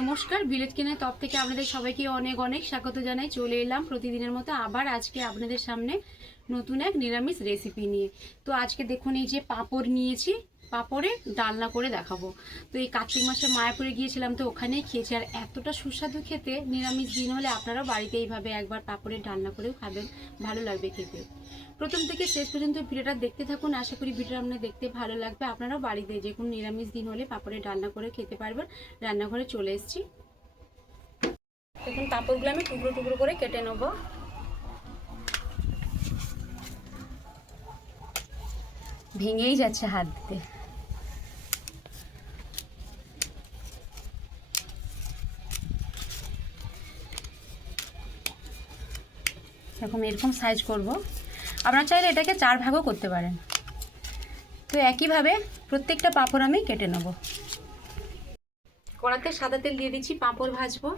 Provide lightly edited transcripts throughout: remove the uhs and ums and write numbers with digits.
নমস্কার, বিলেত কিনের তরফ থেকে আপনাদের সবাইকে অনেক অনেক স্বাগত জানাই। চলে এলাম প্রতিদিনের মতো আবার আজকে আপনাদের সামনে নতুন এক নিরামিষ রেসিপি নিয়ে। তো আজকে দেখুন এই যে পাঁপড় নিয়েছি, পাঁপড়ে ডালনা করে দেখাবো। তো এই কার্তিক মাসে মায়াপুরে গিয়েছিলাম, তো ওখানেই খেয়েছি। আর এতটা সুস্বাদু খেতে, নিরামিষ দিন হলে আপনারাও বাড়িতে এইভাবে একবার পাঁপড়ের ডালনা করেও খাবেন, ভালো লাগবে খেতে। প্রথম থেকে শেষ পর্যন্ত ভিডিওটা দেখতে থাকুন, আশা করি ভিডিওটা আপনার দেখতে ভালো লাগবে। আপনারাও বাড়িতে যে কোনো নিরামিষ দিন হলে পাঁপড়ের ডালনা করে খেতে পারবেন। রান্নাঘরে চলে এসেছি। দেখুন পাঁপড়গুলো আমি টুকরো টুকরো করে কেটে নেব। ভেঙেই যাচ্ছে হাত দিতে। এরকম সাইজ করব। আপনারা চাইলে এটাকে 4 ভাগও করতে পারেন। তো একইভাবে প্রত্যেকটা পাঁপড় আমি কেটে নেব। কড়াতে সাদা তেল দিয়ে দিচ্ছি, পাঁপড় ভাজবো।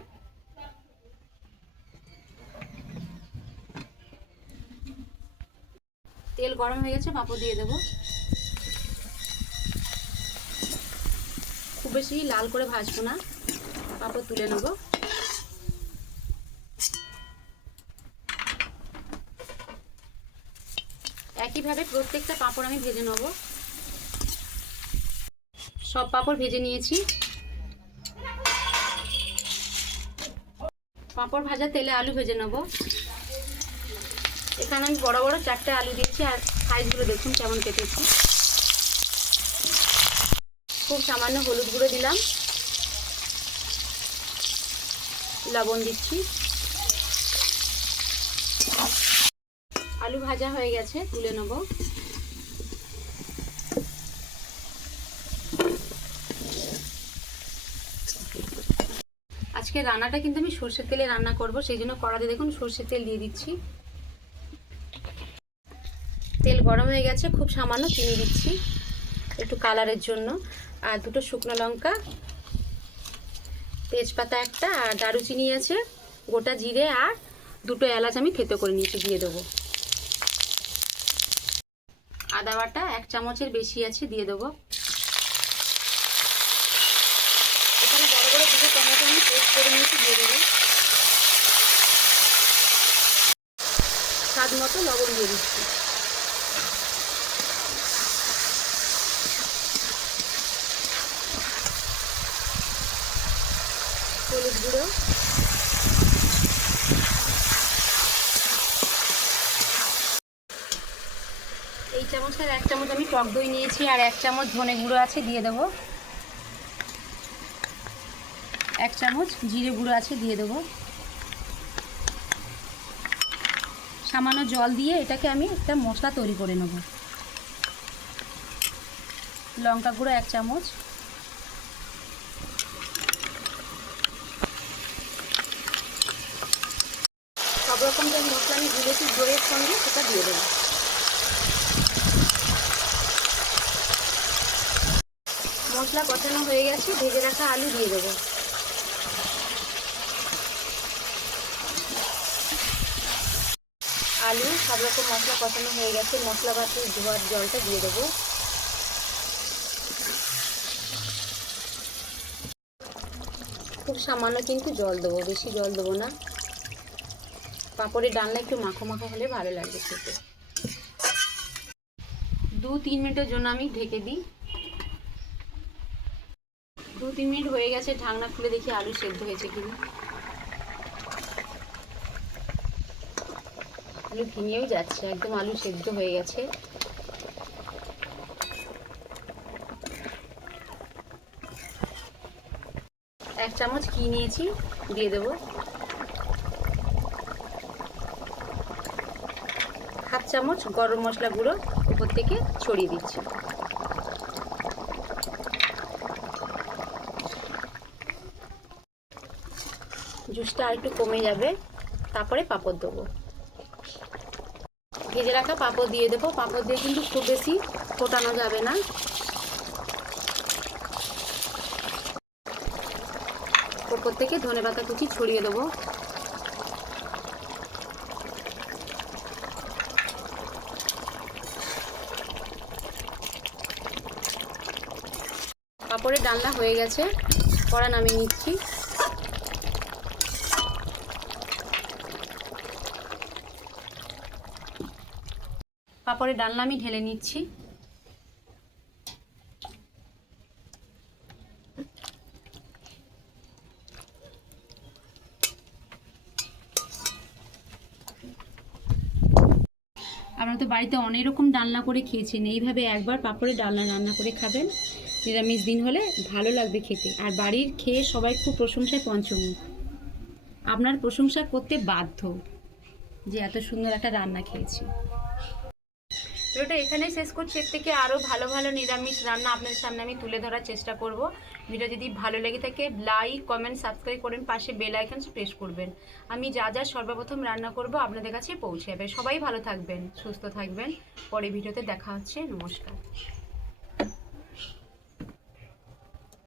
তেল গরম হয়ে গেছে, পাঁপড় দিয়ে দেবো। খুব বেশি লাল করে ভাজবো না, পাঁপড় তুলে নেব। একইভাবে প্রত্যেকটা পাঁপড় আমি ভেজে নেব। সব পাঁপড় ভেজে নিয়েছি। পাঁপড় ভাজা তেলে আলু ভেজে নেব। এখানে আমি বড় বড় 4টে আলু দিয়েছি, আর সাইজগুলো দেখুন কেমন কেটেছি। খুব সামান্য হলুদ গুঁড়ো দিলাম, লবণ দিচ্ছি। আলু ভাজা হয়ে গেছে, তুলে নেব। আজকে রান্নাটা কিন্তু আমি সর্ষের তেলে রান্না করব, সেই জন্য কড়াতে দেখুন সর্ষের তেল দিয়ে দিচ্ছি। তেল গরম হয়ে গেছে, খুব সামান্য চিনি দিচ্ছি একটু কালারের জন্য, আর 2টো শুকনো লঙ্কা, তেজপাতা একটা, আর দারুচিনি আছে, গোটা জিরে আর 2টো এলাচ আমি থেতো করে নিয়েছি, দিয়ে দেবো। আদা বাটা 1 চামচের বেশি আছে, দিয়ে দেবো। এখানে বড় বড় 2টো টমেটো আমি পেস্ট করে নিয়েছি, দিয়ে দেবো। স্বাদ মতো লবণ দিয়ে দিচ্ছি। হলুদ গুঁড়ো, এই চামচটার 1 চামচ আমি টক দই নিয়েছি, আর 1 চামচ ধনে গুঁড়ো আছে, দিয়ে দেবো। 1 চামচ জিরে গুঁড়ো আছে, দিয়ে দেবো। সামান্য জল দিয়ে এটাকে আমি একটা মশলা তৈরি করে নেব। লঙ্কা গুঁড়ো 1 চামচ, সব রকম যে মশলা আমি গুলেছি দইয়ের সঙ্গে, সেটা দিয়ে দেবো। মশলা কষানো হয়ে গেছে, ভেজে রাখা আলু দিয়ে দেবো। আলু সব রকম মশলা কষানো হয়ে গেছে, মশলা বাটি ধোয়ার জলটা দিয়ে দেবো। খুব সামান্য কিন্তু জল দেবো, বেশি জল দেবো না। পাঁপড়ের ডালনা একটু মাখো মাখো হলে ভালো লাগবে খেতে। 2-3 মিনিটের জন্য আমি ঢেকে দিই। 2-3 মিনিট হয়ে গেছে, ঢাকনা খুলে দেখি আলু সেদ্ধ হয়েছে কিনা। আলু ভেঙেও যাচ্ছে, একদম আলু সেদ্ধ হয়ে গেছে। এক চামচ ঘি নিয়েছি, দিয়ে দেবো। 1/2 চামচ গরম মশলা গুঁড়ো উপর থেকে ছড়িয়ে দিচ্ছি। জুসটা আর একটু কমে যাবে, তারপরে পাঁপড় দেবো। ভেজে রাখা পাঁপড় দিয়ে দেবো। পাঁপড় দিয়ে কিন্তু খুব বেশি ফোটানো যাবে না। উপর থেকে ধনেপাতা কুচি ছড়িয়ে দেবো। পাঁপড়ের ডালনা হয়ে গেছে। কড়া নামিয়ে নিচ্ছি। পাঁপড়ের ডালনা আমি ঢেলে নিচ্ছি। আপনারা তো বাড়িতে অনেক রকম ডালনা করে খেয়েছেন, এইভাবে একবার পাঁপড়ের ডালনা রান্না করে খাবেন, নিরামিষ দিন হলে ভালো লাগবে খেতে। আর বাড়ির খেয়ে সবাই খুব প্রশংসায় পঞ্চমুখ, আপনার প্রশংসা করতে বাধ্য যে এত সুন্দর একটা রান্না খেয়েছি। ভিডিওটা এখানেই শেষ করছি। এর থেকে আরও ভালো ভালো নিরামিষ রান্না আপনাদের সামনে আমি তুলে ধরার চেষ্টা করব। ভিডিও যদি ভালো লেগে থাকে লাইক কমেন্ট সাবস্ক্রাইব করেন, পাশে বেল আইকন প্রেস করবেন। আমি যা যা সর্বপ্রথম রান্না করব আপনাদের কাছে পৌঁছে যাবে। সবাই ভালো থাকবেন, সুস্থ থাকবেন। পরে ভিডিওতে দেখা হচ্ছে। নমস্কার।